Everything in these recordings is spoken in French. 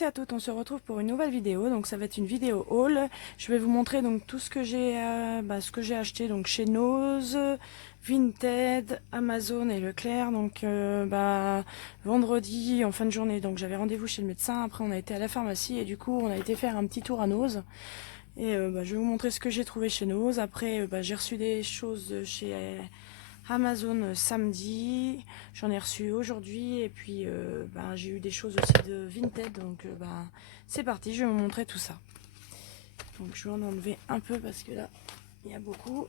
tous et à toutes, on se retrouve pour une nouvelle vidéo. Donc ça va être une vidéo haul. Je vais vous montrer donc tout ce que j'ai acheté donc chez Nose, Vinted, Amazon et Leclerc. Donc vendredi en fin de journée, donc j'avais rendez-vous chez le médecin. Après on a été à la pharmacie et du coup on a été faire un petit tour à Nose. Et je vais vous montrer ce que j'ai trouvé chez Nose. Après j'ai reçu des choses chez Amazon samedi, j'en ai reçu aujourd'hui et puis j'ai eu des choses aussi de Vinted, donc c'est parti, je vais vous montrer tout ça. Donc je vais en enlever un peu parce que là il y a beaucoup.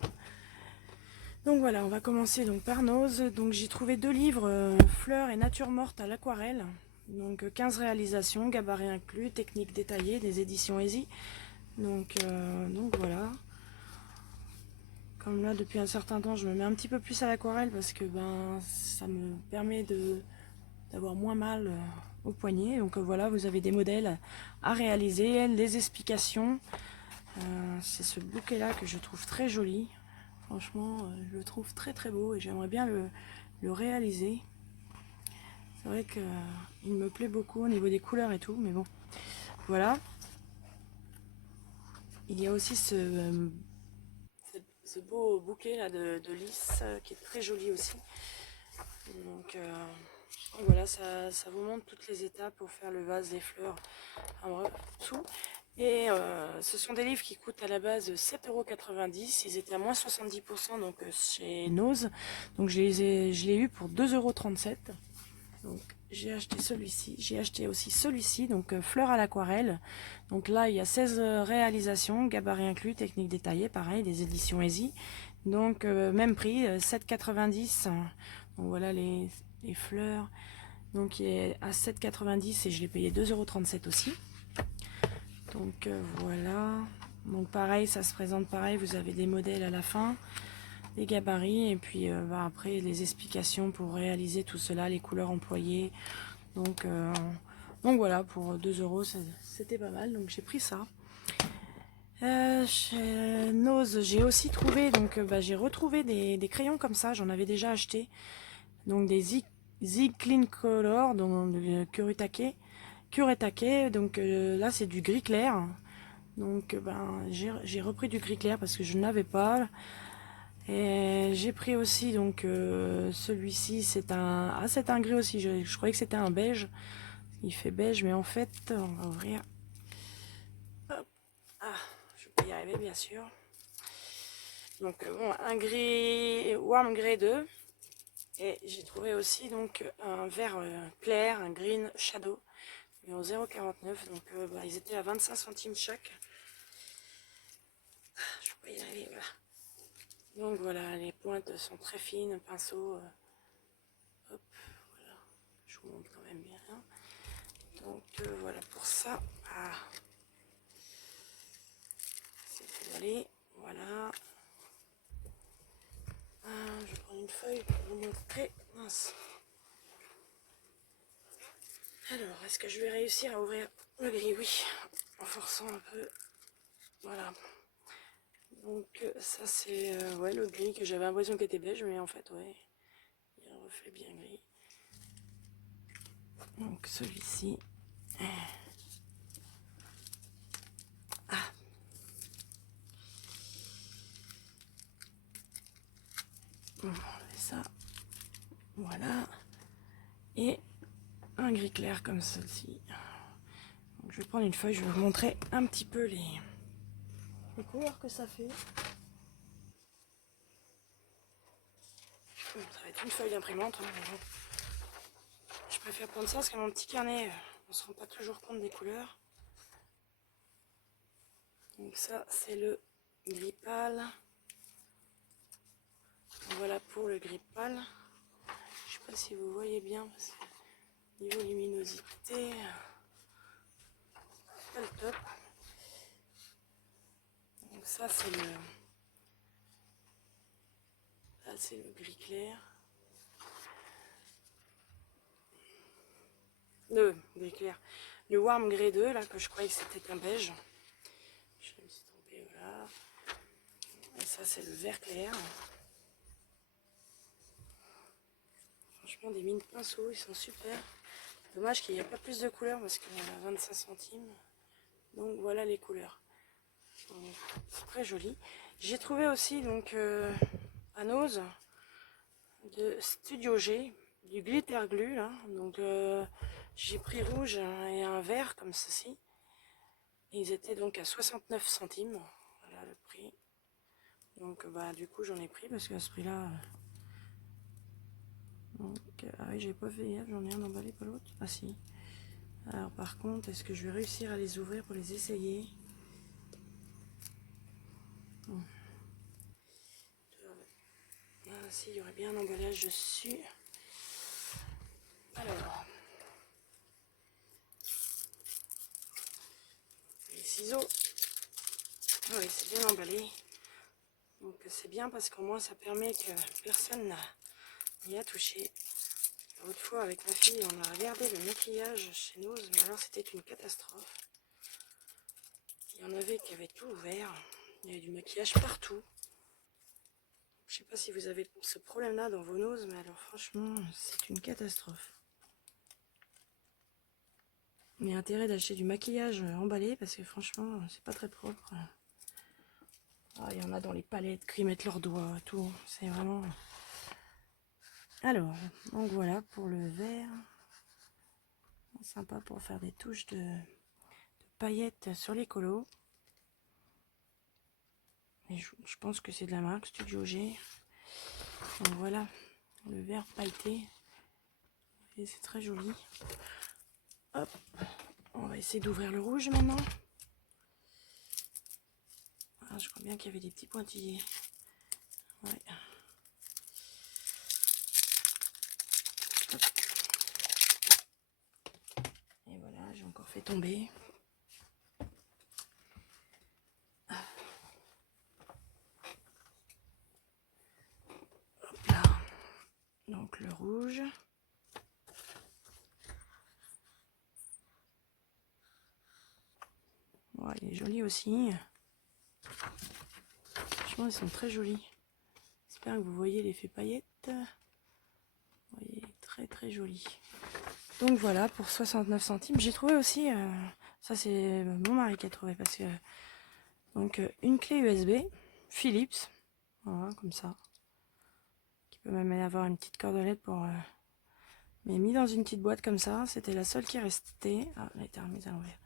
Donc voilà, on va commencer donc par Nose. Donc j'ai trouvé deux livres, Fleurs et Nature morte à l'aquarelle. Donc 15 réalisations, gabarit inclus, technique détaillée des éditions Easy. Donc voilà. Comme là, depuis un certain temps, je me mets un petit peu plus à l'aquarelle parce que ça me permet d'avoir moins mal au poignet. Donc voilà, vous avez des modèles à réaliser, les explications. C'est ce bouquet-là que je trouve très joli. Franchement, je le trouve très très beau et j'aimerais bien le réaliser. C'est vrai qu'il me plaît beaucoup au niveau des couleurs et tout, mais bon, voilà. Il y a aussi ce beau bouquet là de lys qui est très joli aussi. Donc voilà, ça vous montre toutes les étapes pour faire le vase, les fleurs, enfin bref, tout. Et ce sont des livres qui coûtent à la base 7,90 €. Ils étaient à moins 70% donc chez Nose. Donc je l'ai eu pour 2,37 €. Donc j'ai acheté celui-ci. J'ai acheté aussi celui-ci, donc fleurs à l'aquarelle. Donc là il y a 16 réalisations, gabarit inclus, technique détaillée, pareil, des éditions Easy. Donc même prix, 7,90 €. Donc voilà les fleurs. Donc il est à 7,90 € et je l'ai payé 2,37 € aussi. Donc voilà. Donc pareil, ça se présente pareil, vous avez des modèles à la fin, des gabarits et puis après les explications pour réaliser tout cela, les couleurs employées. Donc voilà, pour 2 €, c'était pas mal, donc j'ai pris ça. Chez Nose, j'ai aussi trouvé, donc j'ai retrouvé des crayons comme ça, j'en avais déjà acheté. Donc des Zig Clean Color, donc de Kuretake. Donc là c'est du gris clair. Donc j'ai repris du gris clair parce que je n'avais pas. Et j'ai pris aussi donc celui-ci, c'est un gris aussi. Je croyais que c'était un beige. Il fait beige, mais en fait, on va ouvrir. Hop. Ah, je peux y arriver bien sûr. Donc bon, un gris warm grey 2. Et j'ai trouvé aussi donc un vert clair, un green shadow, mais en 0,49. Donc ils étaient à 25 centimes chaque. Je peux y arriver, voilà. Donc voilà, les pointes sont très fines, pinceau. Hop, voilà. Je vous montre quand même bien. Donc voilà pour ça. Ah, c'est emballé. Voilà. Je vais prendre une feuille pour vous montrer. Mince. Alors, est-ce que je vais réussir à ouvrir le gris? Oui, en forçant un peu. Voilà. Donc ça c'est ouais, le gris que j'avais l'impression qu'il était beige, mais en fait ouais, il y a un reflet bien gris. Donc celui-ci. Ah. On va enlever ça. Voilà. Et un gris clair comme ceci. Donc je vais prendre une feuille, je vais vous montrer un petit peu les couleurs que ça fait. Bon, ça va être une feuille d'imprimante. Hein, je préfère prendre ça parce que mon petit carnet, on se rend pas toujours compte des couleurs. Donc ça c'est le gris pâle. Voilà pour le gris pâle. Je sais pas si vous voyez bien parce que niveau luminosité, pas le top. Donc ça c'est le gris clair. Le gris clair. Le warm grey 2 là que je croyais que c'était un beige. Je me suis trompée, voilà. Et ça c'est le vert clair. Franchement des mines pinceaux, ils sont super. Dommage qu'il n'y ait pas plus de couleurs parce qu'on a 25 centimes. Donc voilà les couleurs. C'est très joli. J'ai trouvé aussi donc à Nose de Studio G du glitter glue là. Donc j'ai pris rouge et un vert comme ceci. Ils étaient donc à 69 centimes. Voilà le prix. Donc bah du coup j'en ai pris parce qu'à ce prix là. Ah oui, j'ai pas fait gaffe, j'en ai un emballé, pas l'autre. Ah si. Alors par contre, est-ce que je vais réussir à les ouvrir pour les essayer? Ah si, il y aurait bien un emballage dessus. Alors, les ciseaux. Ah oui, c'est bien emballé. Donc c'est bien parce qu'au moins ça permet que personne n'y a touché. L'autre fois avec ma fille, on a regardé le maquillage chez nous, mais alors c'était une catastrophe. Il y en avait qui avaient tout ouvert. Il y avait du maquillage partout. Je sais pas si vous avez ce problème-là dans vos noses, mais alors franchement, c'est une catastrophe. Il y a intérêt d'acheter du maquillage emballé parce que franchement, c'est pas très propre. Ah, il y en a dans les palettes qui mettent leurs doigts, tout. C'est vraiment... Alors, donc voilà pour le vert. Sympa pour faire des touches de paillettes sur les colos. Et je pense que c'est de la marque Studio G. Donc voilà, le vert pailleté. Et c'est très joli. Hop, on va essayer d'ouvrir le rouge maintenant. Ah, je crois bien qu'il y avait des petits pointillés. Ouais. Et voilà, j'ai encore fait tomber. Hop là. Donc le rouge. Ouais, il est joli aussi. Franchement, ils sont très jolis. J'espère que vous voyez l'effet paillette. Vous voyez, très très joli. Donc voilà, pour 69 centimes. J'ai trouvé aussi, ça c'est mon mari qui a trouvé, parce que donc une clé USB Philips, voilà, comme ça, qui peut même avoir une petite cordelette pour... mais mis dans une petite boîte comme ça, c'était la seule qui restait. Ah, elle a été remise à l'envers.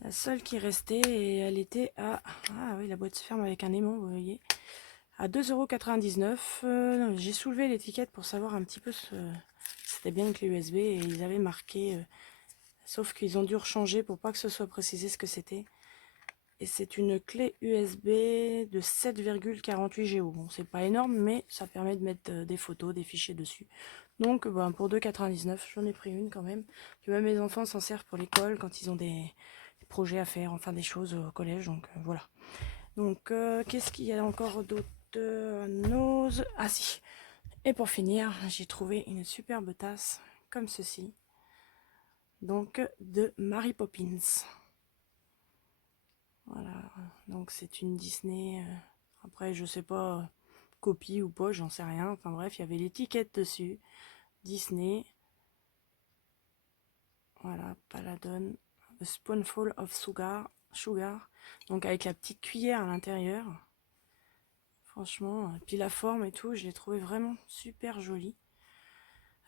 La seule qui restait, et elle était à... Ah oui, la boîte se ferme avec un aimant, vous voyez. À 2,99 €. J'ai soulevé l'étiquette pour savoir un petit peu ce... C'était bien une clé USB et ils avaient marqué... sauf qu'ils ont dû rechanger pour pas que ce soit précisé ce que c'était. Et c'est une clé USB de 7,48 Go. Bon, c'est pas énorme, mais ça permet de mettre des photos, des fichiers dessus. Donc ben, pour 2,99 €, j'en ai pris une quand même. Puis même mes enfants s'en servent pour l'école quand ils ont des projets à faire, enfin des choses au collège. Donc voilà. Donc qu'est-ce qu'il y a encore d'autre? Nose. Ah si. Et pour finir, j'ai trouvé une superbe tasse comme ceci. Donc de Mary Poppins. Voilà. Donc c'est une Disney. Après je sais pas copie ou pas, j'en sais rien. Enfin bref, il y avait l'étiquette dessus. Disney. Voilà, Paladon. A spoonful of sugar. Donc avec la petite cuillère à l'intérieur. Franchement, puis la forme et tout, je l'ai trouvé vraiment super jolie.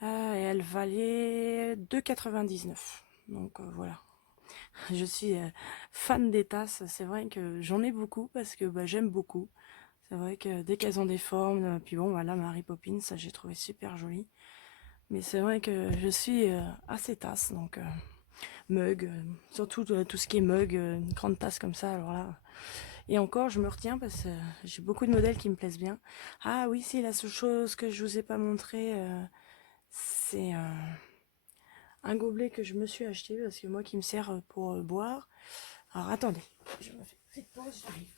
Et elle valait 2,99 €. Donc voilà. Je suis fan des tasses. C'est vrai que j'en ai beaucoup parce que bah, j'aime beaucoup. C'est vrai que dès qu'elles ont des formes, puis bon, voilà, Mary Poppins, ça j'ai trouvé super joli. Mais c'est vrai que je suis assez tasse, donc mug, surtout tout ce qui est mug, une grande tasse comme ça, alors là. Et encore, je me retiens parce que j'ai beaucoup de modèles qui me plaisent bien. Ah oui, si, la seule chose que je vous ai pas montré, c'est un gobelet que je me suis acheté parce que moi qui me sert pour boire. Alors attendez, je me fais une petite pause, j'arrive.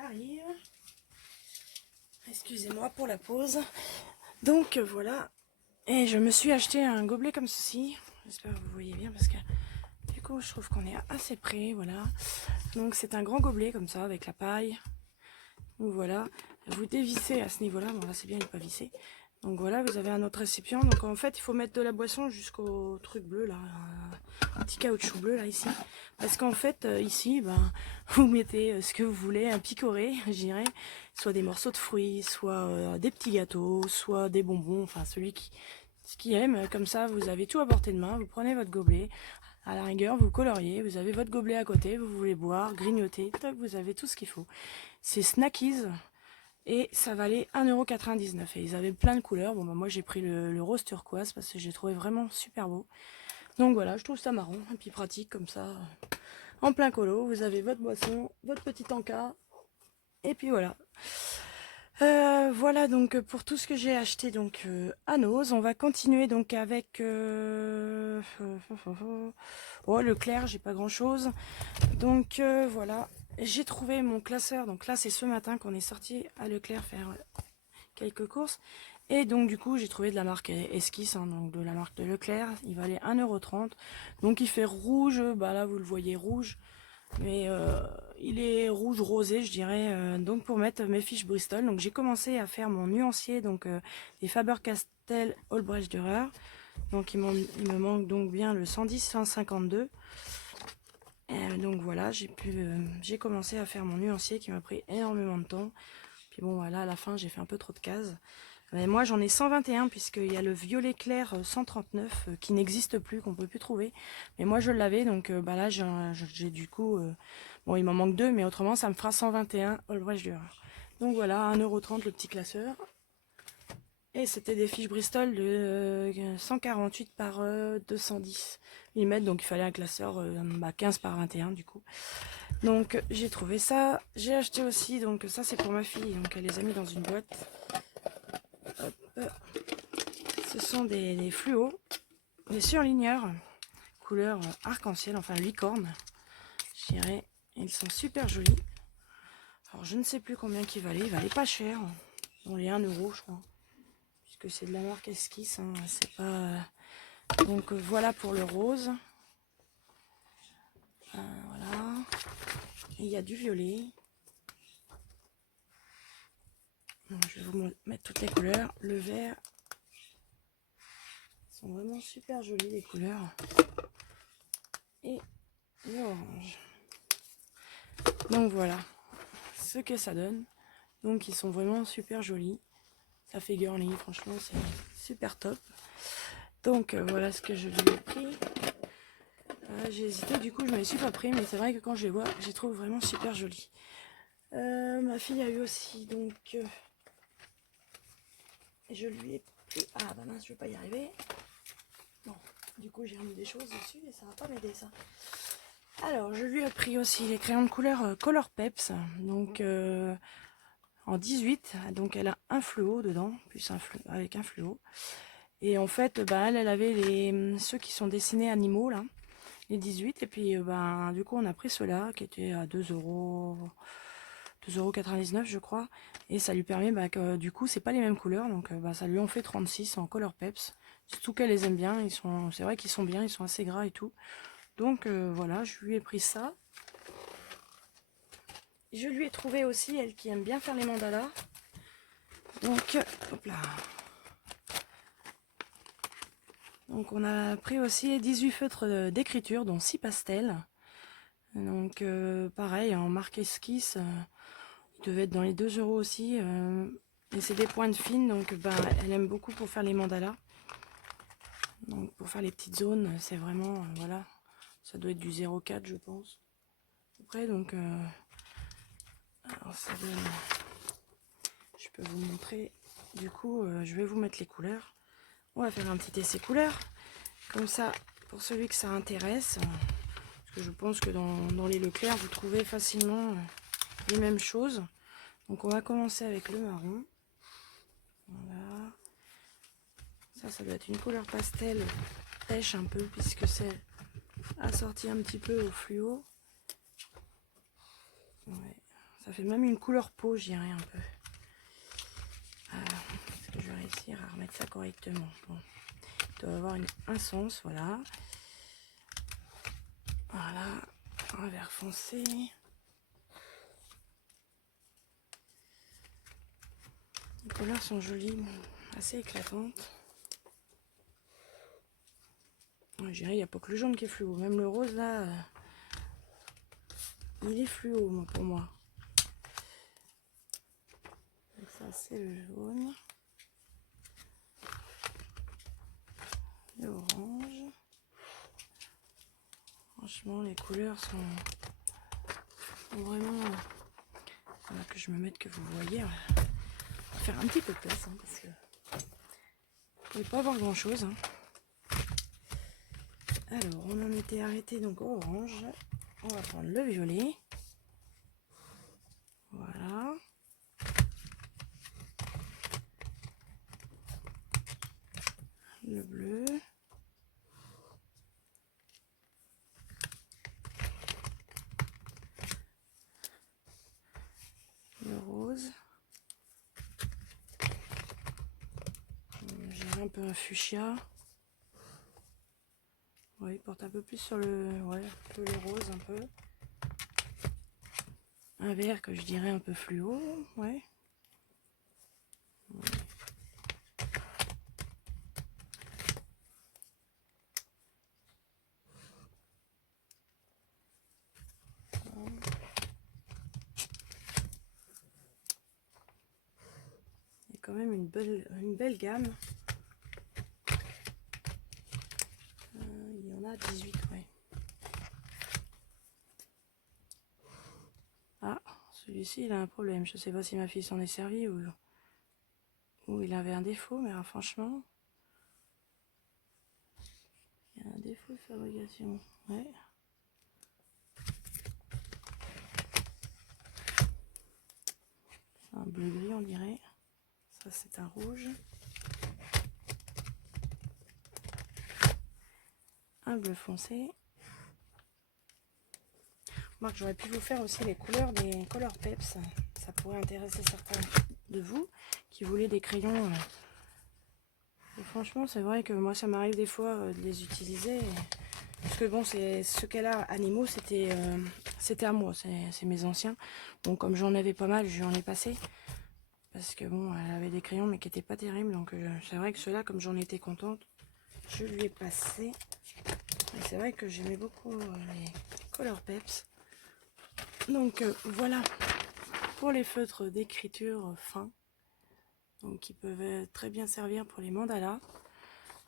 J'arrive. Excusez-moi pour la pause. Donc voilà. Et je me suis acheté un gobelet comme ceci. J'espère que vous voyez bien parce que du coup je trouve qu'on est assez près. Voilà. Donc c'est un grand gobelet comme ça avec la paille. Donc voilà. Vous dévissez à ce niveau-là. Bon là c'est bien, il n'est pas vissé. Donc voilà, vous avez un autre récipient. Donc en fait, il faut mettre de la boisson jusqu'au truc bleu là, un petit caoutchouc bleu là ici. Parce qu'en fait, ici, ben, vous mettez ce que vous voulez, un picoré, je dirais, soit des morceaux de fruits, soit des petits gâteaux, soit des bonbons, enfin ce qui aime. Comme ça, vous avez tout à portée de main. Vous prenez votre gobelet. À la rigueur, vous coloriez, vous avez votre gobelet à côté, vous voulez boire, grignoter, toc, vous avez tout ce qu'il faut. C'est Snackies. Et ça valait 1,99 €. Et ils avaient plein de couleurs. Bon, bah, moi, j'ai pris le rose turquoise parce que j'ai trouvé vraiment super beau. Donc voilà, je trouve ça marrant. Et puis pratique comme ça. En plein colo, vous avez votre boisson, votre petit encas. Et puis voilà. Voilà donc pour tout ce que j'ai acheté donc à Nose. On va continuer donc avec oh, Leclerc, j'ai pas grand chose. Donc voilà. J'ai trouvé mon classeur. Donc là, c'est ce matin qu'on est sorti à Leclerc faire quelques courses. Et donc du coup, j'ai trouvé de la marque Esquisse, hein, donc de la marque de Leclerc. Il valait 1,30 €. Donc il fait rouge. Bah là, vous le voyez rouge. Mais il est rouge rosé, je dirais. Donc pour mettre mes fiches Bristol. Donc j'ai commencé à faire mon nuancier. Donc des Faber-Castell Albrecht Dürer. Donc il me manque donc bien le 110-152. Donc voilà, j'ai commencé à faire mon nuancier qui m'a pris énormément de temps. Puis bon voilà, à la fin j'ai fait un peu trop de cases. Mais moi j'en ai 121 puisqu'il y a le violet clair 139 qui n'existe plus, qu'on ne peut plus trouver. Mais moi je l'avais, donc bah là j'ai du coup... bon il m'en manque 2, mais autrement ça me fera 121 Albrecht Dürer. Donc voilà, 1,30 € le petit classeur. Et c'était des fiches Bristol de 148 par 210 mm, donc il fallait un classeur 15 par 21 du coup. Donc j'ai trouvé ça. J'ai acheté aussi, donc ça c'est pour ma fille, donc elle les a mis dans une boîte. Hop. Ce sont des fluos, des surligneurs, couleur arc-en-ciel, enfin licorne, je dirais. Ils sont super jolis. Alors je ne sais plus combien ils valaient pas cher. On les 1 € je crois. Puisque c'est de la marque Esquisse, hein, c'est pas... Donc voilà pour le rose. Voilà. Et il y a du violet. Donc, je vais vous mettre toutes les couleurs. Le vert. Ils sont vraiment super jolis les couleurs. Et l'orange. Donc voilà ce que ça donne. Donc ils sont vraiment super jolis. Ça fait girly, franchement c'est super top. Donc voilà ce que je lui ai pris. J'ai hésité, du coup je ne me les suis pas pris, mais c'est vrai que quand je les vois, je les trouve vraiment super jolis. Ma fille a eu aussi, donc je lui ai pris... Ah bah mince, je vais pas y arriver. Non, du coup j'ai remis des choses dessus et ça va pas m'aider ça. Alors je lui ai pris aussi les crayons de couleur Color Peps, donc en 18, donc elle a un fluo dedans, plus avec un fluo. Et en fait, bah, elle avait ceux qui sont dessinés animaux là, les 18, et puis ben, du coup on a pris ceux-là qui étaient à 2,99 € je crois, et ça lui permet bah, que du coup c'est pas les mêmes couleurs, donc bah, ça lui en fait 36 en Color Peps, surtout qu'elle les aime bien, c'est vrai qu'ils sont bien, ils sont assez gras et tout, donc voilà, je lui ai pris ça. Je lui ai trouvé aussi, elle qui aime bien faire les mandalas, donc hop là. Donc on a pris aussi 18 feutres d'écriture, dont 6 pastels. Donc pareil, en marque Esquisse, il devait être dans les 2 € aussi. Et c'est des pointes fines, donc bah, elle aime beaucoup pour faire les mandalas. Donc pour faire les petites zones, c'est vraiment, voilà, ça doit être du 0,4 je pense. Après, donc, alors ça donne, je peux vous montrer, du coup, je vais vous mettre les couleurs. On va faire un petit essai couleurs, comme ça, pour celui que ça intéresse. Parce que je pense que dans les Leclerc, vous trouvez facilement les mêmes choses. Donc on va commencer avec le marron. Voilà. Ça doit être une couleur pastel pêche un peu, puisque c'est assorti un petit peu au fluo. Ouais. Ça fait même une couleur peau, je dirais un peu. Est-ce que je vais réussir à remettre ça correctement? Bon. Il doit avoir un sens, voilà. Voilà, un vert foncé. Les couleurs sont jolies, assez éclatantes. Je dirais, il n'y a pas que le jaune qui est fluo. Même le rose, là, il est fluo pour moi. Donc ça, c'est le jaune. L'orange. Franchement, les couleurs sont vraiment... Voilà, que je me mette, que vous voyez. On va faire un petit peu de place, hein, parce que vous ne pouvez pas voir grand-chose. Hein. Alors, on en était arrêté donc au orange. On va prendre le violet. Voilà. Le bleu. Le rose. J'ai un peu un fuchsia. Oui, il porte un peu plus sur le... Ouais, un peu le rose, un peu. Un vert que je dirais un peu fluo, ouais. Il y a quand même une belle gamme. Il y en a 18, ouais. Ah, celui-ci, il a un problème. Je sais pas si ma fille s'en est servie ou il avait un défaut, mais alors, franchement, il y a un défaut de fabrication. Ouais. C'est un bleu gris, on dirait. Ça, c'est un rouge. Un bleu foncé. Moi, j'aurais pu vous faire aussi les couleurs des Color Peps. Ça pourrait intéresser certains de vous qui voulaient des crayons. Et franchement, c'est vrai que moi, ça m'arrive des fois de les utiliser. Parce que bon, c'est ce qu'elle a, animaux, c'était à moi, c'est mes anciens. Bon, comme j'en avais pas mal, je lui en ai passé. Parce que bon, elle avait des crayons, mais qui n'étaient pas terribles. Donc c'est vrai que ceux-là, comme j'en étais contente, je lui ai passé. Et c'est vrai que j'aimais beaucoup les Color Peps. Donc voilà, pour les feutres d'écriture fins. Donc qui peuvent très bien servir pour les mandalas.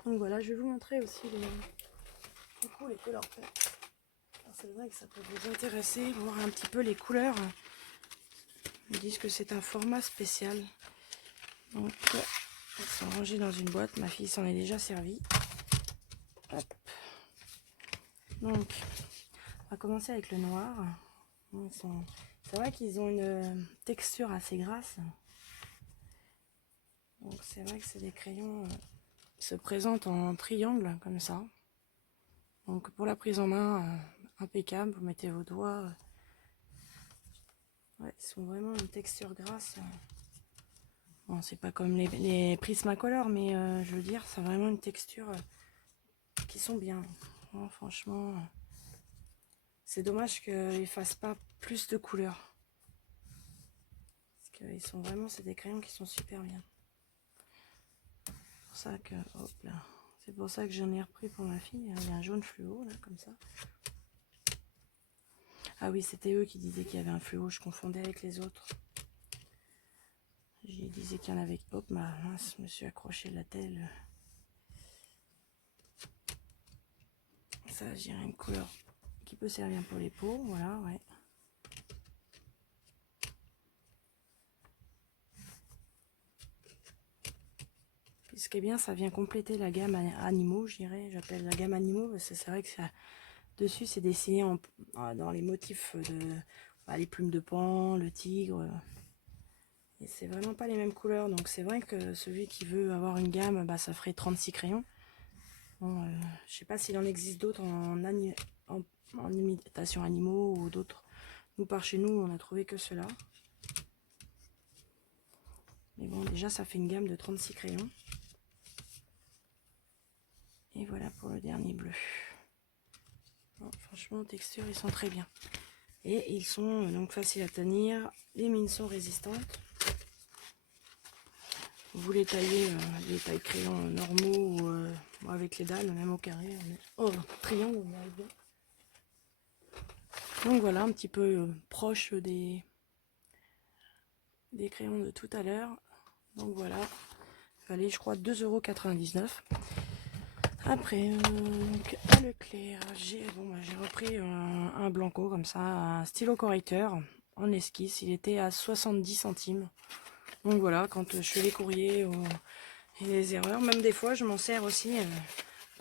Donc voilà, je vais vous montrer aussi les Color Peps. C'est vrai que ça peut vous intéresser, voir un petit peu les couleurs. Ils disent que c'est un format spécial. Donc, elles sont rangées dans une boîte. Ma fille s'en est déjà servie. Hop. Donc, on va commencer avec le noir. C'est vrai qu'ils ont une texture assez grasse. Donc, c'est vrai que c'est des crayons qui se présentent en triangle, comme ça. Donc, pour la prise en main, impeccable. Vous mettez vos doigts. Ouais, ils sont vraiment une texture grasse. Bon, c'est pas comme les Prismacolor, mais je veux dire, c'est vraiment une texture qui sont bien. Oh, franchement, c'est dommage qu'ils fassent pas plus de couleurs. Parce qu'ils sont vraiment, c'est des crayons qui sont super bien. C'est pour ça que, hop là, c'est pour ça que j'en ai repris pour ma fille. Il y a un jaune fluo, là, comme ça. Ah oui, c'était eux qui disaient qu'il y avait un fluo, je confondais avec les autres. Je disais qu'il y en avait. Hop, mince, je me suis accroché la telle. Ça, je dirais une couleur qui peut servir pour les peaux, voilà, ouais. Puis ce qui est bien, ça vient compléter la gamme animaux, je dirais. J'appelle la gamme animaux parce que c'est vrai que ça, dessus, c'est dessiné dans les motifs de les plumes de paon, le tigre. Et c'est vraiment pas les mêmes couleurs. Donc c'est vrai que celui qui veut avoir une gamme, bah, ça ferait 36 crayons. Bon, je sais pas s'il en existe d'autres en imitation animaux ou d'autres. Nous, par chez nous, on a trouvé que cela. Mais bon, déjà, ça fait une gamme de 36 crayons. Et voilà pour le dernier bleu. Bon, franchement, texture, ils sont très bien. Et ils sont donc faciles à tenir. Les mines sont résistantes. Vous les taillez, les tailles crayons normaux ou avec les dalles, même au carré. Oh, triangle, on y arrive bien. Donc voilà, un petit peu proche des crayons de tout à l'heure. Donc voilà, il fallait je crois 2,99 €. Après, donc, à Leclerc, j'ai repris un Blanco comme ça, un stylo correcteur en esquisse. Il était à 70 centimes. Donc voilà, quand je fais les courriers et les erreurs, même des fois je m'en sers aussi,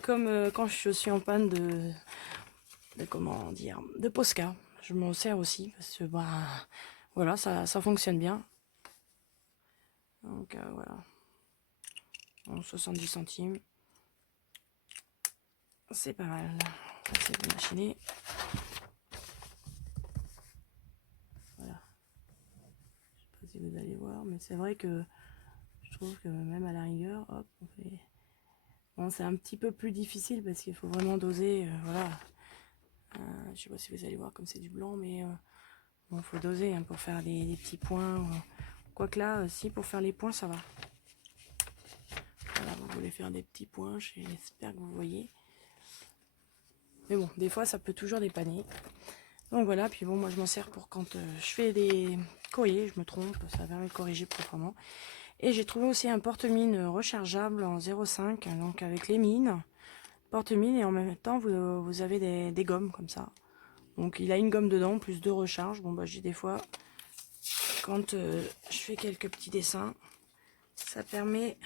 comme quand je suis en panne comment dire, de Posca. Je m'en sers aussi parce que bah voilà, ça fonctionne bien. Donc voilà, en 70 centimes. C'est pas mal. Ça, c'est bien machiné. Voilà. Je sais pas si vous allez voir, mais c'est vrai que je trouve que même à la rigueur, hop, on fait. Bon, c'est un petit peu plus difficile parce qu'il faut vraiment doser. Voilà. Je sais pas si vous allez voir comme c'est du blanc, mais bon, faut doser hein, pour faire les petits points. Quoique là, si pour faire les points, ça va. Voilà, vous voulez faire des petits points, j'espère que vous voyez. Mais bon, des fois, ça peut toujours dépanner. Donc voilà, puis bon, moi je m'en sers pour quand je fais des courriers, je me trompe, ça permet de corriger proprement. Et j'ai trouvé aussi un porte-mine rechargeable en 0,5, donc avec les mines, porte-mine, et en même temps vous avez des gommes comme ça. Donc il a une gomme dedans, plus deux recharges. Bon bah j'ai des fois, quand je fais quelques petits dessins, ça permet,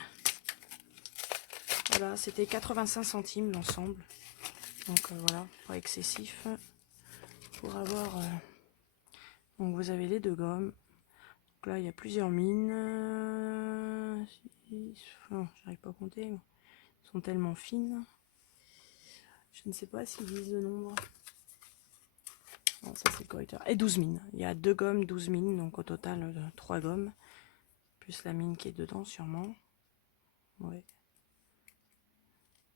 voilà, c'était 85 centimes l'ensemble. Donc voilà, pas excessif. Pour avoir, donc vous avez les deux gommes. Donc là il y a plusieurs mines. Oh, j'arrive pas à compter, elles sont tellement fines. Je ne sais pas s'ils disent le nombre. Non, ça c'est le correcteur. Et 12 mines. Il y a deux gommes, 12 mines, donc au total 3 gommes. Plus la mine qui est dedans sûrement. Ouais.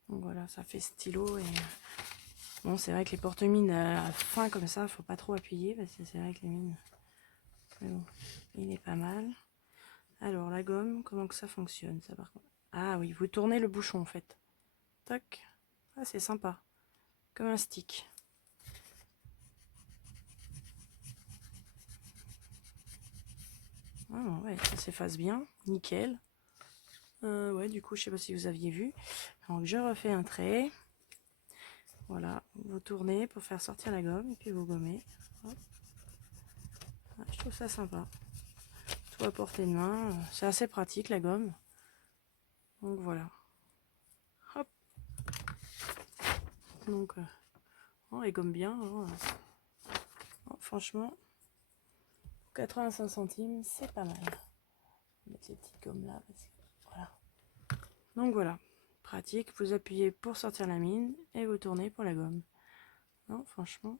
Donc voilà, ça fait stylo. Et bon, c'est vrai que les porte-mines à fin comme ça, faut pas trop appuyer parce que c'est vrai que les mines. Mais bon, il est pas mal. Alors la gomme, comment que ça fonctionne ça par contre? Ah oui, vous tournez le bouchon en fait. Tac. Ah c'est sympa. Comme un stick. Ah ouais, ça s'efface bien. Nickel. Ouais, du coup, je sais pas si vous aviez vu. Donc je refais un trait. Voilà, vous tournez pour faire sortir la gomme et puis vous gommez. Hop. Ah, je trouve ça sympa. Tout à portée de main. C'est assez pratique la gomme. Donc voilà. Hop. Donc on les gomme bien. Hein. Oh, franchement, 85 centimes, c'est pas mal. On va mettre ces petites gommes là parce que voilà. Donc voilà. Pratique, vous appuyez pour sortir la mine et vous tournez pour la gomme. Non, franchement,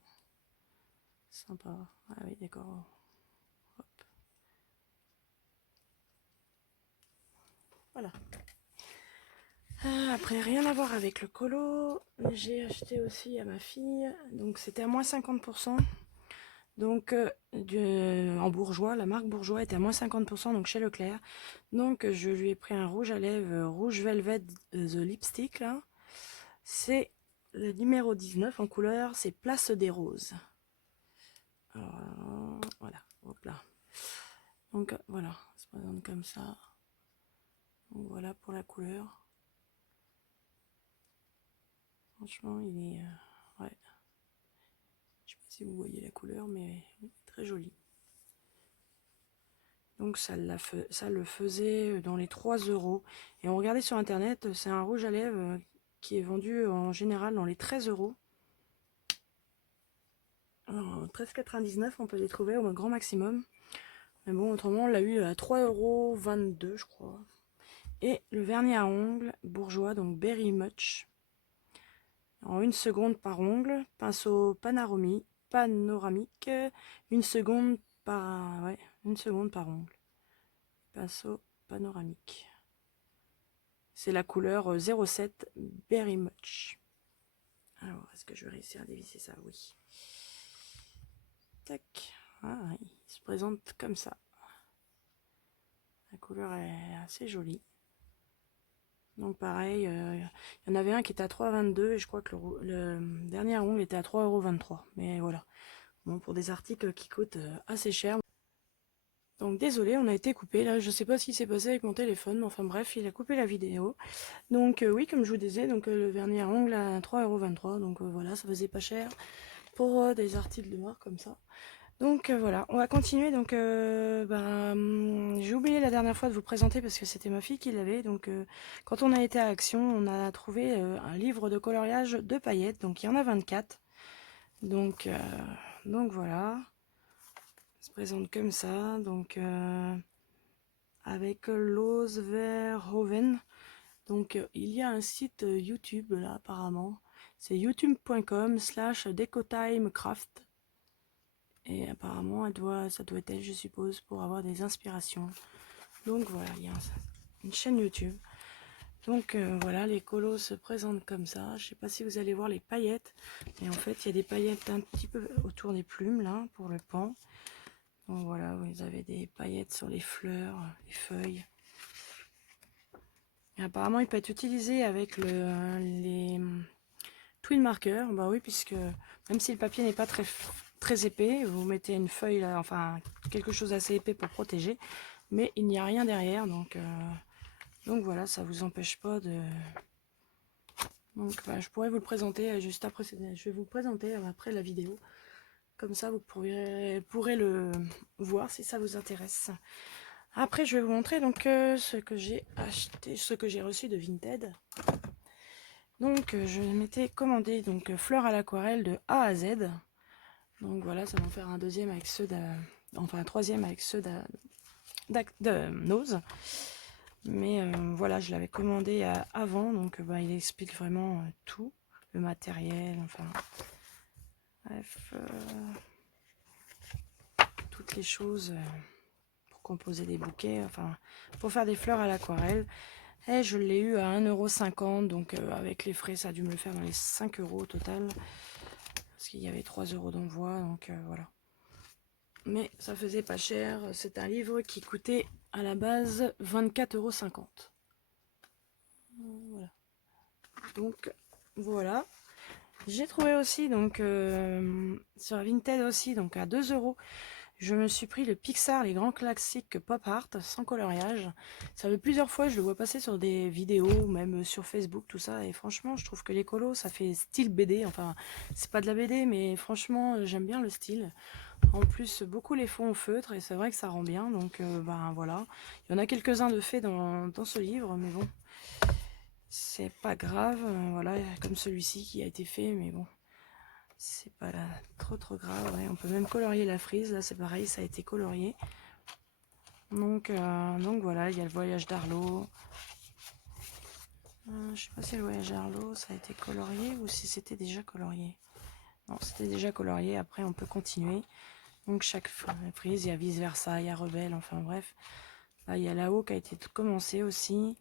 sympa. Ah oui, d'accord. Hop. Voilà. Après, rien à voir avec le colo. J'ai acheté aussi à ma fille. Donc, c'était à moins 50%. Donc, en bourgeois, la marque bourgeois était à moins 50%, donc chez Leclerc. Donc, je lui ai pris un rouge à lèvres, rouge velvet The Lipstick, là. C'est le numéro 19 en couleur, c'est Place des Roses. Alors, voilà, hop là. Donc, voilà, ça se présente comme ça. Donc, voilà pour la couleur. Franchement, il est... ouais. Je sais pas si vous voyez la couleur, mais très joli. Donc ça le faisait dans les 3 €. Et on regardait sur internet, c'est un rouge à lèvres qui est vendu en général dans les 13 €. 13,99 €, on peut les trouver au grand maximum. Mais bon, autrement, on l'a eu à 3,22 € je crois. Et le vernis à ongles bourgeois, donc Berry Much. En 1 seconde par ongle, pinceau Panaromi. panoramique, une seconde par, ouais, une seconde par ongle. Pinceau panoramique. C'est la couleur 07 Berry Much. Alors, est-ce que je vais réussir à dévisser ça? Oui. Tac. Ah, il se présente comme ça. La couleur est assez jolie. Donc pareil, il y en avait un qui était à 3,22 et je crois que le dernier ongle était à 3,23 €. Mais voilà. Bon, pour des articles qui coûtent assez cher. Donc désolé, on a été coupé. Là, je sais pas ce qui s'est passé avec mon téléphone, mais enfin bref, il a coupé la vidéo. Donc oui, comme je vous disais, donc le vernis à ongles à 3,23 €. Donc voilà, ça faisait pas cher pour des articles de marque comme ça. Donc voilà, on va continuer. Donc j'ai oublié la dernière fois de vous présenter parce que c'était ma fille qui l'avait. Donc quand on a été à Action, on a trouvé un livre de coloriage de paillettes. Donc il y en a 24. Donc voilà, ça se présente comme ça. Donc avec Loos Verhoeven. Donc il y a un site YouTube là apparemment. C'est youtube.com/decotimecraft. Et apparemment, ça doit être elle, je suppose, pour avoir des inspirations. Donc voilà, il y a une chaîne YouTube. Donc voilà, les colos se présentent comme ça. Je sais pas si vous allez voir les paillettes. Et en fait, il y a des paillettes un petit peu autour des plumes, là, pour le pan. Donc voilà, vous avez des paillettes sur les fleurs, les feuilles. Et apparemment, il peut être utilisé avec les twin markers. Bah oui, puisque même si le papier n'est pas très épais, vous mettez une feuille, là, enfin quelque chose d'assez épais pour protéger, mais il n'y a rien derrière, donc voilà, ça vous empêche pas de... Donc bah, je pourrais vous le présenter juste après, je vais vous le présenter après la vidéo, comme ça vous pourrez le voir si ça vous intéresse. Après je vais vous montrer donc ce que j'ai acheté, ce que j'ai reçu de Vinted. Donc je m'étais commandé donc fleurs à l'aquarelle de A à Z. Donc voilà, ça va en faire un deuxième avec ceux enfin un troisième avec ceux de Nose. Mais voilà, je l'avais commandé avant, donc bah, il explique vraiment tout, le matériel, enfin bref, toutes les choses pour composer des bouquets, enfin pour faire des fleurs à l'aquarelle. Et je l'ai eu à 1,50 €, donc avec les frais, ça a dû me le faire dans les 5 € au total. Parce qu'il y avait 3 € d'envoi, donc voilà. Mais ça faisait pas cher. C'est un livre qui coûtait à la base 24,50 €. Voilà. Donc voilà. J'ai trouvé aussi donc sur Vinted aussi donc à 2 €. Je me suis pris le Pixar, les grands classiques pop art sans coloriage. Ça fait plusieurs fois, je le vois passer sur des vidéos, même sur Facebook, tout ça. Et franchement, je trouve que les colos, ça fait style BD. Enfin, c'est pas de la BD, mais franchement, j'aime bien le style. En plus, beaucoup les font au feutre et c'est vrai que ça rend bien. Donc, ben voilà. Il y en a quelques-uns de faits dans ce livre, mais bon, c'est pas grave. Voilà, comme celui-ci qui a été fait, mais bon. C'est pas trop grave, ouais. On peut même colorier la frise, là c'est pareil, ça a été colorié. Donc voilà, il y a le voyage d'Arlo. Je sais pas si le voyage d'Arlo ça a été colorié ou si c'était déjà colorié. Non, c'était déjà colorié, après on peut continuer. Donc chaque frise, il y a vice versa, il y a rebelle, enfin bref. Là il y a là-haut qui a été tout commencé aussi.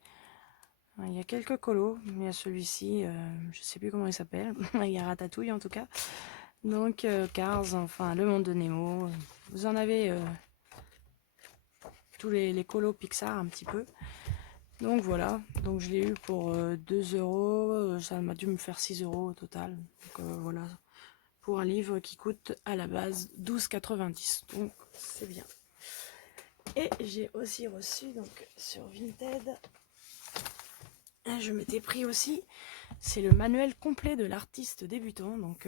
Il y a quelques colos, mais il y a celui-ci, je sais plus comment il s'appelle. Il y a Ratatouille en tout cas. Donc Cars, enfin le monde de Nemo, vous en avez tous les colos Pixar un petit peu. Donc voilà, donc je l'ai eu pour 2 €, ça m'a dû me faire 6 € au total. Donc voilà, pour un livre qui coûte à la base 12,90 €, donc c'est bien. Et j'ai aussi reçu donc sur Vinted, je m'étais pris aussi, c'est le manuel complet de l'artiste débutant. Donc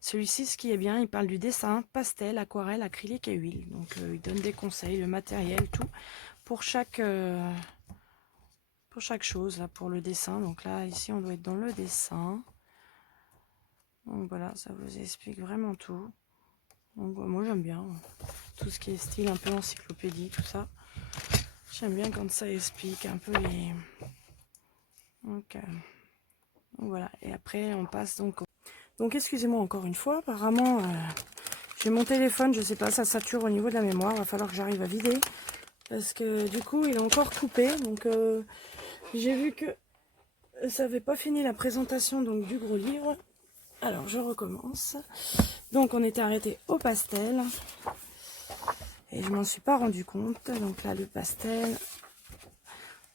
celui-ci, ce qui est bien, il parle du dessin, pastel, aquarelle, acrylique et huile. Donc il donne des conseils, le matériel, tout pour chaque chose, là, pour le dessin. Donc là, ici, on doit être dans le dessin. Donc voilà, ça vous explique vraiment tout. Donc moi j'aime bien tout ce qui est style un peu encyclopédie, tout ça. J'aime bien quand ça explique un peu les... Donc voilà, et après on passe donc Donc excusez-moi encore une fois, apparemment j'ai mon téléphone, je sais pas, ça sature au niveau de la mémoire, il va falloir que j'arrive à vider. Parce que du coup il est encore coupé, donc j'ai vu que ça n'avait pas fini la présentation donc du gros livre. Alors je recommence. Donc on était arrêté au pastel. Et je m'en suis pas rendu compte. Donc là le pastel.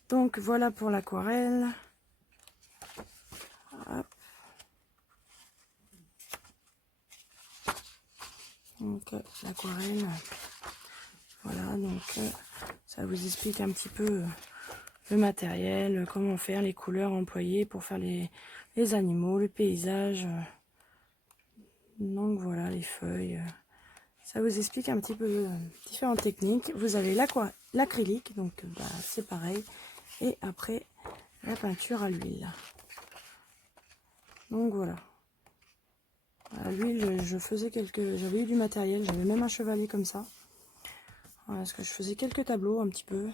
Donc voilà pour l'aquarelle. Donc l'aquarelle. Voilà, donc ça vous explique un petit peu le matériel, comment faire, les couleurs employées pour faire les animaux, le paysage. Donc voilà les feuilles. Ça vous explique un petit peu différentes techniques. Vous avez l'acrylique, donc bah, c'est pareil. Et après, la peinture à l'huile. Donc voilà. À l'huile, j'avais eu du matériel, j'avais même un chevalet comme ça. Voilà, parce que je faisais quelques tableaux un petit peu.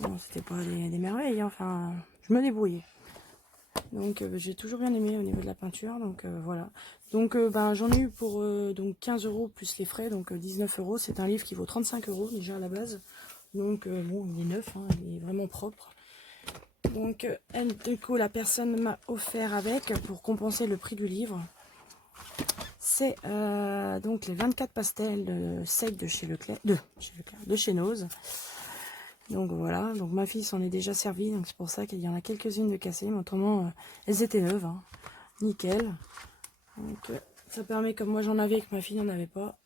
Bon, c'était pas des merveilles, hein, enfin, je me débrouillais. Donc j'ai toujours bien aimé au niveau de la peinture, donc voilà. Donc ben, j'en ai eu pour donc 15 € plus les frais, donc 19 €. C'est un livre qui vaut 35 € déjà à la base. Donc bon, il est neuf, hein, il est vraiment propre. Donc du coup la personne m'a offert avec, pour compenser le prix du livre, c'est donc les 24 pastels de sec de chez Leclerc, de chez Nose. Donc voilà, donc ma fille s'en est déjà servie, donc c'est pour ça qu'il y en a quelques-unes de cassées, mais autrement elles étaient neuves, hein. Nickel. Donc ça permet, comme moi j'en avais et que ma fille n'en avait pas,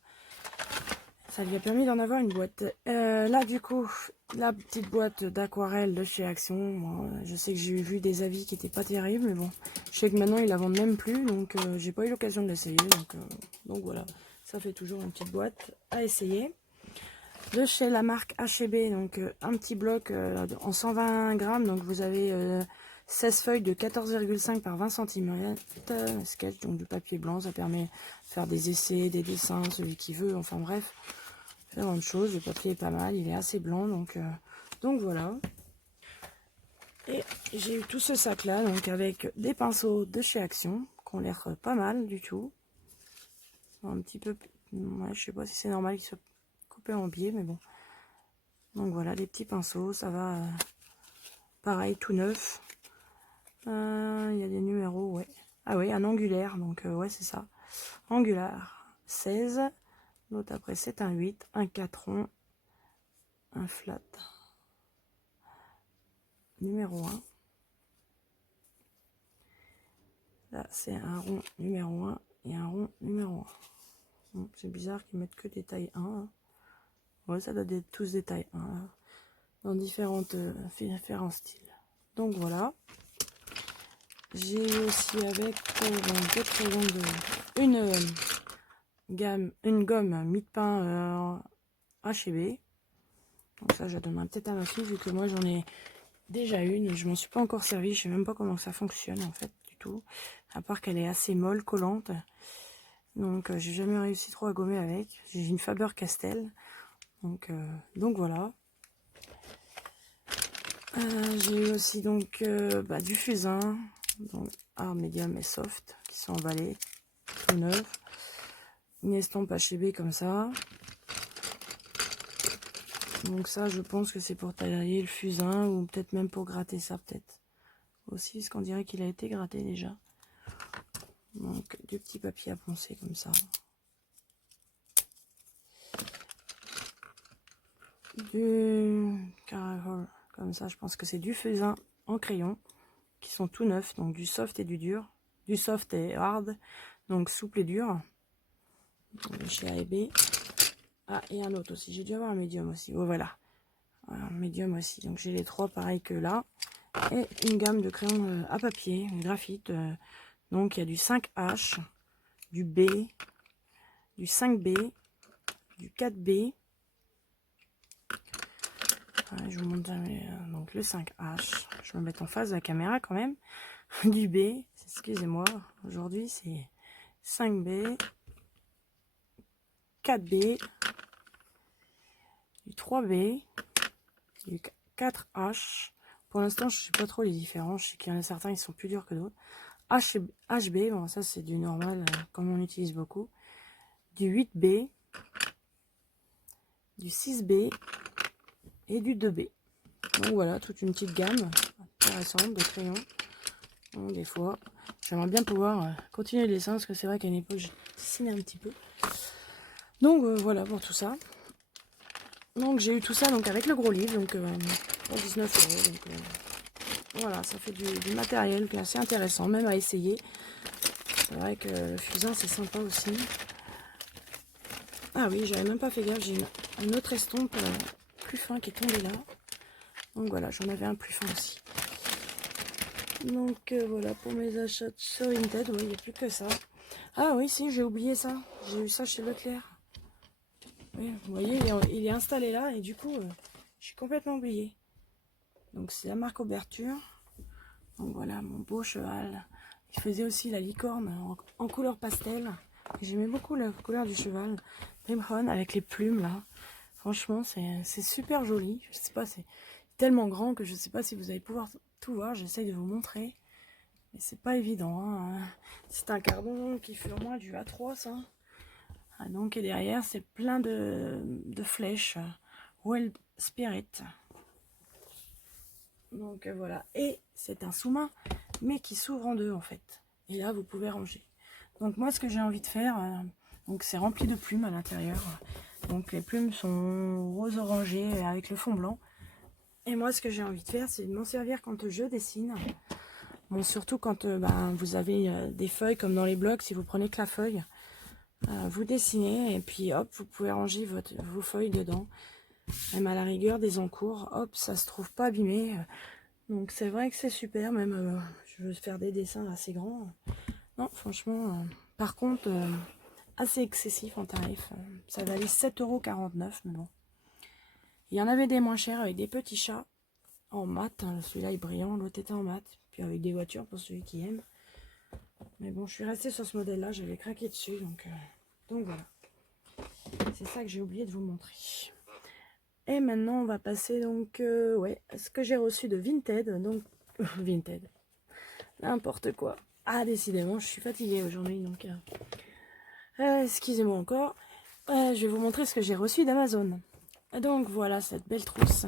ça lui a permis d'en avoir une boîte. Là du coup, la petite boîte d'aquarelle de chez Action, moi, je sais que j'ai vu des avis qui n'étaient pas terribles, mais bon, je sais que maintenant ils la vendent même plus, donc j'ai pas eu l'occasion de l'essayer, donc voilà, ça fait toujours une petite boîte à essayer. De chez la marque H&B, donc un petit bloc en 120 grammes, donc vous avez 16 feuilles de 14,5 par 20 cm, sketch, donc du papier blanc, ça permet de faire des essais, des dessins, celui qui veut, enfin bref, faire autre chose. Le papier est pas mal, il est assez blanc, donc voilà. Et j'ai eu tout ce sac là, donc avec des pinceaux de chez Action, qui ont l'air pas mal du tout. Un petit peu, ouais, je sais pas si c'est normal qu'ils soient coupés en biais, mais bon. Donc voilà, les petits pinceaux, ça va pareil, tout neuf. Il y a des numéros, ouais. Ah oui, un angulaire, donc ouais, c'est ça. Angulaire 16. L'autre après, c'est un 8, un 4 rond, un flat. Numéro 1. Là, c'est un rond numéro 1 et un rond numéro 1. Bon, c'est bizarre qu'ils mettent que des tailles 1. Hein. Ouais, ça doit être tous des tailles 1. Hein, dans différents styles. Donc voilà. J'ai aussi avec d'autres crayons une gomme mi-de-pain H&B. Donc ça, je la donnerai peut-être à ma fille, vu que moi j'en ai déjà une. Je m'en suis pas encore servi, je sais même pas comment ça fonctionne en fait du tout. À part qu'elle est assez molle, collante. Donc j'ai jamais réussi trop à gommer avec. J'ai une Faber-Castell. Donc voilà. J'ai aussi donc du fusain, donc hard, medium et soft, qui sont emballés, tout neuf. Une estampe H&B comme ça. Donc ça, je pense que c'est pour tailler le fusain, ou peut-être même pour gratter ça, peut-être. Aussi, parce qu'on dirait qu'il a été gratté déjà. Donc du petit papier à poncer comme ça. Du caracol, comme ça, je pense que c'est du fusain en crayon, qui sont tout neufs, donc du soft et du dur. Du soft et hard, donc souple et dur. Donc, chez A&B. Ah, et un autre aussi, j'ai dû avoir un médium aussi. Oh, voilà, un médium aussi. Donc j'ai les trois pareils que là. Et une gamme de crayons à papier, graphite. Donc il y a du 5H, du B, du 5B, du 4B. Ouais, je vous montre jamais. Donc le 5H, je vais me mettre en face de la caméra quand même. Du B, excusez-moi, aujourd'hui c'est 5B, 4B, du 3B, du 4H. Pour l'instant, je ne sais pas trop les différences. Je sais qu'il y en a certains qui sont plus durs que d'autres. HB, bon ça c'est du normal comme on utilise beaucoup, du 8B, du 6B et du 2B. Donc voilà, toute une petite gamme intéressante de crayons. Donc, des fois, j'aimerais bien pouvoir continuer le dessin parce que c'est vrai qu'à une époque, je dessinais un petit peu. Donc voilà pour tout ça. Donc j'ai eu tout ça donc avec le gros livre, donc pour 19 €. Donc voilà, ça fait du matériel qui est assez intéressant, même à essayer. C'est vrai que le fusain c'est sympa aussi. Ah oui, j'avais même pas fait gaffe, j'ai une autre estompe plus fin qui est tombée là. Donc voilà, j'en avais un plus fin aussi. Donc voilà pour mes achats sur Vinted, oui, il n'y a plus que ça. Ah oui, si, j'ai oublié ça. J'ai eu ça chez Leclerc. Oui, vous voyez, il est installé là et du coup, j'ai complètement oublié. Donc c'est la marque Ouverture. Donc voilà, mon beau cheval. Il faisait aussi la licorne en couleur pastel. J'aimais beaucoup la couleur du cheval. Rimron avec les plumes là. Franchement, c'est super joli. Je sais pas, c'est tellement grand que je sais pas si vous allez pouvoir tout voir. J'essaye de vous montrer. Mais c'est pas évident. Hein. C'est un carbone qui fait au moins du A3, ça. Ah, donc, et derrière, c'est plein de flèches. Wild Spirit. Donc voilà. Et c'est un sous-main, mais qui s'ouvre en deux en fait. Et là, vous pouvez ranger. Donc moi, ce que j'ai envie de faire, donc c'est rempli de plumes à l'intérieur. Donc les plumes sont rose orangé avec le fond blanc. Et moi, ce que j'ai envie de faire, c'est de m'en servir quand je dessine. Bon, surtout quand vous avez des feuilles comme dans les blogs, si vous prenez que la feuille, vous dessinez et puis hop, vous pouvez ranger vos feuilles dedans. Même à la rigueur des encours, hop, ça se trouve pas abîmé. Donc c'est vrai que c'est super, même je veux faire des dessins assez grands. Non, franchement, par contre, assez excessif en tarif. Ça valait 7,49 €, mais bon. Il y en avait des moins chers avec des petits chats en mat. Hein, celui-là est brillant, l'autre était en mat. Puis avec des voitures pour celui qui aime. Mais bon, je suis restée sur ce modèle-là, j'avais craqué dessus. Donc voilà. C'est ça que j'ai oublié de vous montrer. Et maintenant, on va passer donc à ce que j'ai reçu de Vinted. Donc, Vinted. N'importe quoi. Ah, décidément, je suis fatiguée aujourd'hui. Donc, excusez-moi encore. Je vais vous montrer ce que j'ai reçu d'Amazon. Donc, voilà cette belle trousse.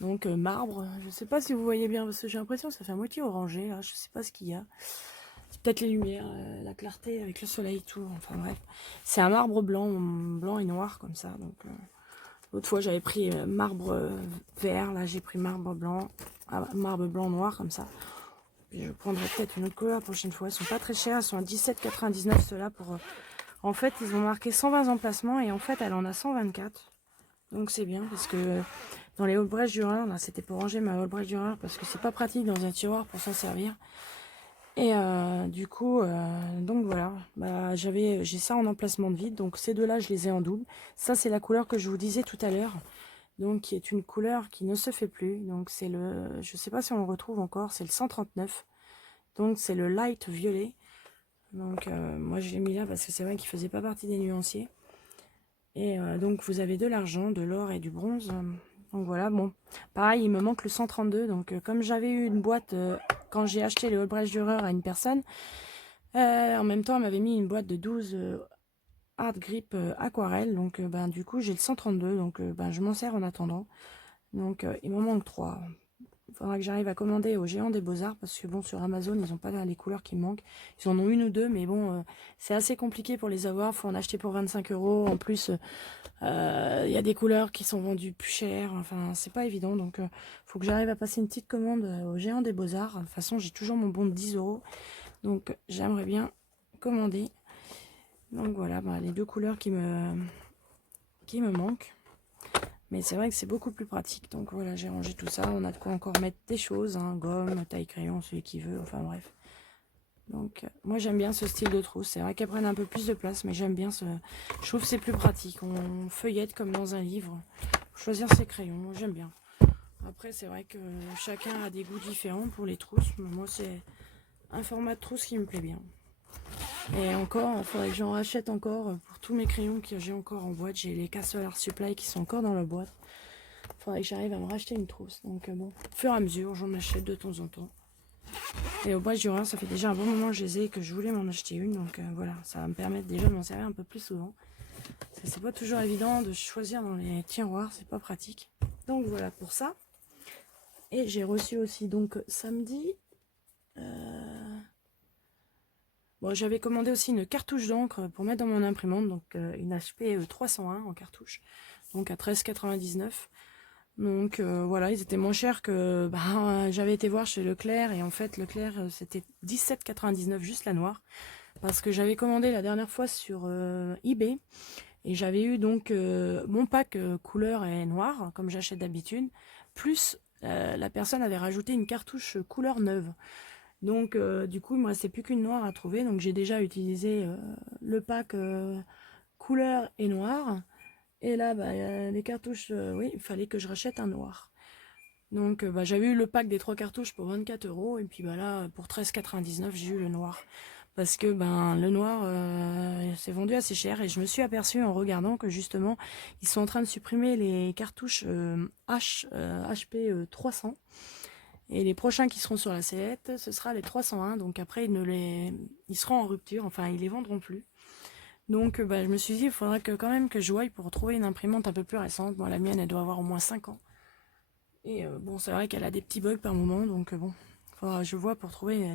Donc, marbre. Je ne sais pas si vous voyez bien, parce que j'ai l'impression que ça fait à moitié orangé. Là. Je ne sais pas ce qu'il y a. C'est peut-être les lumières, la clarté avec le soleil et tout. Enfin, bref. C'est un marbre blanc et noir, comme ça. Donc, l'autre fois, j'avais pris marbre vert. Là, j'ai pris marbre blanc noir, comme ça. Puis je prendrai peut-être une autre couleur la prochaine fois. Elles sont pas très chères. Elles sont à 17,99 ceux-là. En fait, ils ont marqué 120 emplacements. Et en fait, elle en a 124. Donc, c'est bien. Parce que dans les Hautes-Brèches Dureur, là, c'était pour ranger ma Haute-Brèche Dureur. Parce que c'est pas pratique dans un tiroir pour s'en servir. Et du coup, donc voilà, j'ai ça en emplacement de vide, donc ces deux-là, je les ai en double. Ça, c'est la couleur que je vous disais tout à l'heure, donc qui est une couleur qui ne se fait plus. Donc c'est je sais pas si on le retrouve encore, c'est le 139. Donc c'est le light violet. Donc moi je l'ai mis là parce que c'est vrai qu'il faisait pas partie des nuanciers. Et donc vous avez de l'argent, de l'or et du bronze. Donc voilà, bon, pareil, il me manque le 132. Donc comme j'avais eu une boîte quand j'ai acheté les Hautes-Brèches Dureur à une personne, en même temps elle m'avait mis une boîte de 12 Hard Grip aquarelle. Donc du coup j'ai le 132. Donc je m'en sers en attendant. Donc il m'en manque 3. Il faudra que j'arrive à commander au géant des Beaux-Arts parce que bon, sur Amazon, ils n'ont pas les couleurs qui me manquent. Ils en ont une ou deux, mais bon, c'est assez compliqué pour les avoir. Il faut en acheter pour 25 €. En plus, il y a des couleurs qui sont vendues plus chères. Enfin, c'est pas évident. Donc, il faut que j'arrive à passer une petite commande au géant des Beaux-Arts. De toute façon, j'ai toujours mon bon de 10 €. Donc, j'aimerais bien commander. Donc, voilà, les deux couleurs qui me manquent. Mais c'est vrai que c'est beaucoup plus pratique. Donc voilà, j'ai rangé tout ça. On a de quoi encore mettre des choses, hein, gomme, taille crayon, celui qui veut, enfin bref. Donc moi j'aime bien ce style de trousse. C'est vrai qu'elle prenne un peu plus de place, mais j'aime bien je trouve que c'est plus pratique. On feuillette comme dans un livre. Faut choisir ses crayons, j'aime bien. Après c'est vrai que chacun a des goûts différents pour les trousses. Mais moi c'est un format de trousse qui me plaît bien. Et encore, il faudrait que j'en rachète encore pour tous mes crayons que j'ai encore en boîte. J'ai les Castle Art Supply qui sont encore dans la boîte. Il faudrait que j'arrive à me racheter une trousse. Donc bon, au fur et à mesure, j'en achète de temps en temps. Et au bois Jura, ça fait déjà un bon moment que je les ai et que je voulais m'en acheter une. Donc voilà, ça va me permettre déjà de m'en servir un peu plus souvent. Parce que c'est pas toujours évident de choisir dans les tiroirs, c'est pas pratique. Donc voilà pour ça. Et j'ai reçu aussi donc samedi. Bon, j'avais commandé aussi une cartouche d'encre pour mettre dans mon imprimante, donc une HP 301 en cartouche, donc à 13,99. Donc voilà, ils étaient moins chers que j'avais été voir chez Leclerc, et en fait Leclerc c'était 17,99 juste la noire, parce que j'avais commandé la dernière fois sur eBay, et j'avais eu donc mon pack couleur et noir, comme j'achète d'habitude, plus la personne avait rajouté une cartouche couleur neuve. Donc du coup il me restait plus qu'une noire à trouver, donc j'ai déjà utilisé le pack couleur et noir. Et là les cartouches, oui, il fallait que je rachète un noir. Donc j'avais eu le pack des 3 cartouches pour 24 €, et puis là pour 13,99 j'ai eu le noir. Parce que le noir c'est vendu assez cher, et je me suis aperçue en regardant que justement ils sont en train de supprimer les cartouches HP 300. Et les prochains qui seront sur la sellette, ce sera les 301. Donc après, ils seront en rupture. Enfin, ils les vendront plus. Donc je me suis dit, il faudrait quand même que je voie pour trouver une imprimante un peu plus récente. Bon, la mienne, elle doit avoir au moins 5 ans. Et bon, c'est vrai qu'elle a des petits bugs par moment. Donc bon, faudra que je vois pour trouver...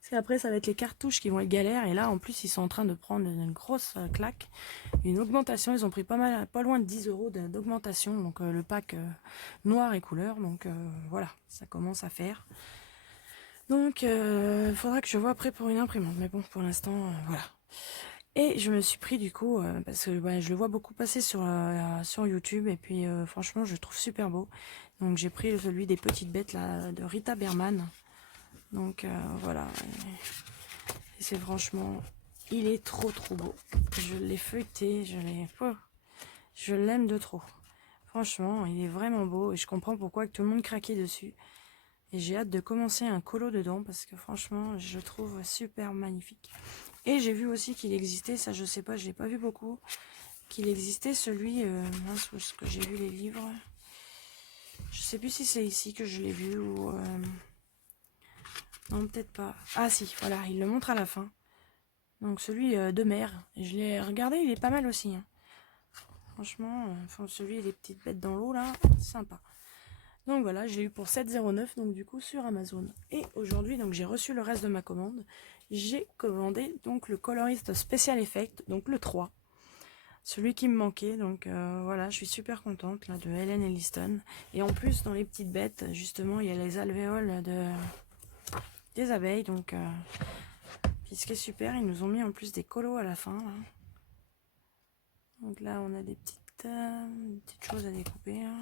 Parce qu'après, ça va être les cartouches qui vont être galères. Et là, en plus, ils sont en train de prendre une grosse claque. Une augmentation. Ils ont pris pas loin de 10 € d'augmentation. Donc le pack noir et couleur. Donc voilà, ça commence à faire. Donc il faudra que je vois après pour une imprimante. Mais bon, pour l'instant, voilà. Et je me suis pris du coup, parce que je le vois beaucoup passer sur YouTube. Et puis franchement, je le trouve super beau. Donc j'ai pris celui des petites bêtes là, de Rita Berman. Donc voilà. Et c'est franchement, il est trop beau. Je l'ai feuilleté, je l'aime de trop. Franchement, il est vraiment beau, et je comprends pourquoi tout le monde craquait dessus. Et j'ai hâte de commencer un colo dedans, parce que franchement, je le trouve super magnifique. Et j'ai vu aussi qu'il existait, ça je sais pas, je l'ai pas vu beaucoup, qu'il existait celui, mince, où est-ce que j'ai vu les livres? Je sais plus si c'est ici que je l'ai vu, ou... non, peut-être pas. Ah si, voilà, il le montre à la fin. Donc celui de mer. Je l'ai regardé, il est pas mal aussi. Hein. Franchement, celui des petites bêtes dans l'eau là, sympa. Donc voilà, j'ai eu pour 7,09 €, donc du coup sur Amazon. Et aujourd'hui, donc j'ai reçu le reste de ma commande. J'ai commandé donc le coloriste Special Effect, donc le 3. Celui qui me manquait, donc voilà, je suis super contente là de Helen Elliston. Et en plus, dans les petites bêtes, justement, il y a les alvéoles des abeilles, donc puis ce qui est super, ils nous ont mis en plus des colos à la fin. Là. Donc là, on a des petites choses à découper. Là.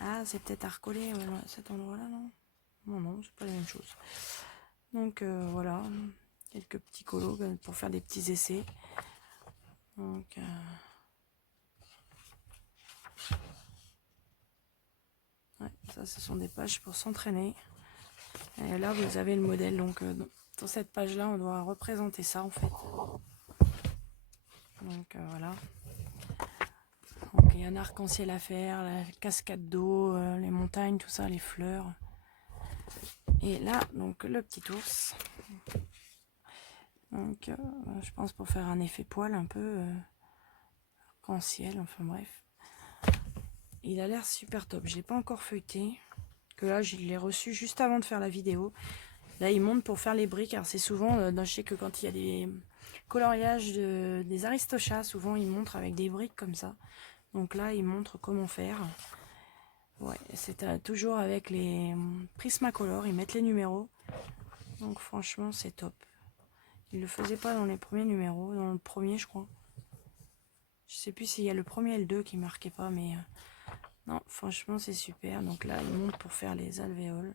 Ah, c'est peut-être à recoller cet endroit-là, non? Non, non, c'est pas la même chose. Donc voilà, quelques petits colos pour faire des petits essais. Donc ouais, ça, ce sont des pages pour s'entraîner. Et là, vous avez le modèle. Donc dans cette page-là, on doit représenter ça en fait. Donc voilà. Donc il y a un arc-en-ciel à faire, la cascade d'eau, les montagnes, tout ça, les fleurs. Et là, donc le petit ours. Donc je pense pour faire un effet poil un peu arc-en-ciel, enfin bref. Il a l'air super top. Je l'ai pas encore feuilleté. Que là, je l'ai reçu juste avant de faire la vidéo. Là, il monte pour faire les briques. Alors c'est souvent, je sais que quand il y a des coloriages des aristochats, souvent ils montrent avec des briques comme ça. Donc là, il montre comment faire. Ouais, c'est toujours avec les Prismacolor, ils mettent les numéros. Donc franchement, c'est top. Ils le faisaient pas dans les premiers numéros, dans le premier, je crois. Je sais plus s'il y a le premier et le 2 qui marquaient pas, mais non, franchement, c'est super. Donc là, il monte pour faire les alvéoles.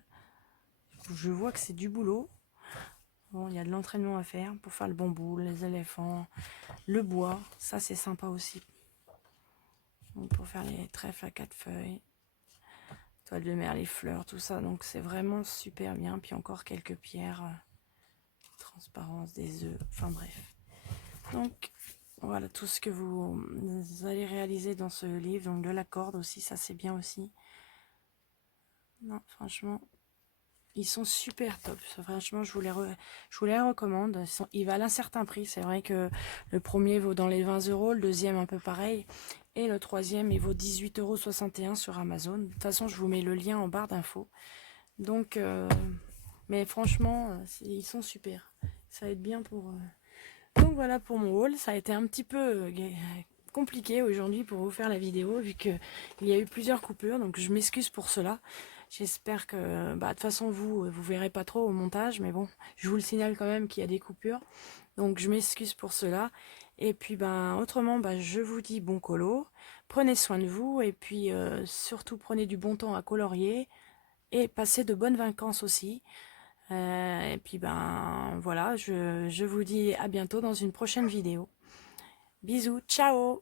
Je vois que c'est du boulot. Bon, il y a de l'entraînement à faire pour faire le bambou, les éléphants, le bois. Ça, c'est sympa aussi. Donc, pour faire les trèfles à 4 feuilles. Toile de mer, les fleurs, tout ça. Donc c'est vraiment super bien. Puis encore quelques pierres. Transparence des œufs. Enfin bref. Donc voilà tout ce que vous allez réaliser dans ce livre. Donc de la corde aussi, ça c'est bien aussi. Non, franchement, ils sont super top. Franchement, je vous les recommande. Ils valent un certain prix. C'est vrai que le premier vaut dans les 20 euros, le deuxième un peu pareil. Et le troisième, il vaut 18,61 € sur Amazon. De toute façon, je vous mets le lien en barre d'infos. Donc, mais franchement, ils sont super. Ça va être bien pour... Donc voilà pour mon haul. Ça a été un petit peu compliqué aujourd'hui pour vous faire la vidéo, vu qu'il y a eu plusieurs coupures. Donc je m'excuse pour cela. J'espère que... Bah, de toute façon, vous verrez pas trop au montage. Mais bon, je vous le signale quand même qu'il y a des coupures. Donc je m'excuse pour cela. Et puis ben autrement, ben, je vous dis bon colo. Prenez soin de vous. Et puis surtout prenez du bon temps à colorier. Et passez de bonnes vacances aussi. Et puis ben voilà, je vous dis à bientôt dans une prochaine vidéo. Bisous, ciao!